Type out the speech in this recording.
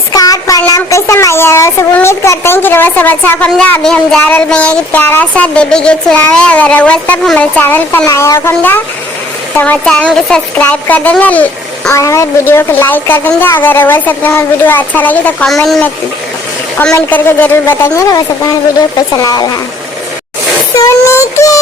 नमस्कार प्रणाम, कैसे मैया सब उम्मीद करते हैं कि रउआ सब अच्छा समझा। अभी हम जा रहे भैया की प्यारा सा देवी गीत सुनावे। अगर रउआ सब हमारे चैनल पर नया हो समझा तो हमारे चैनल को सब्सक्राइब कर देंगे और हमारे वीडियो को लाइक कर देंगे। अगर रउआ सब हमारा वीडियो अच्छा लगे तो कमेंट करके जरूर बताएंगे रउआ सब हमारे वीडियो कैसा लगा। सुन के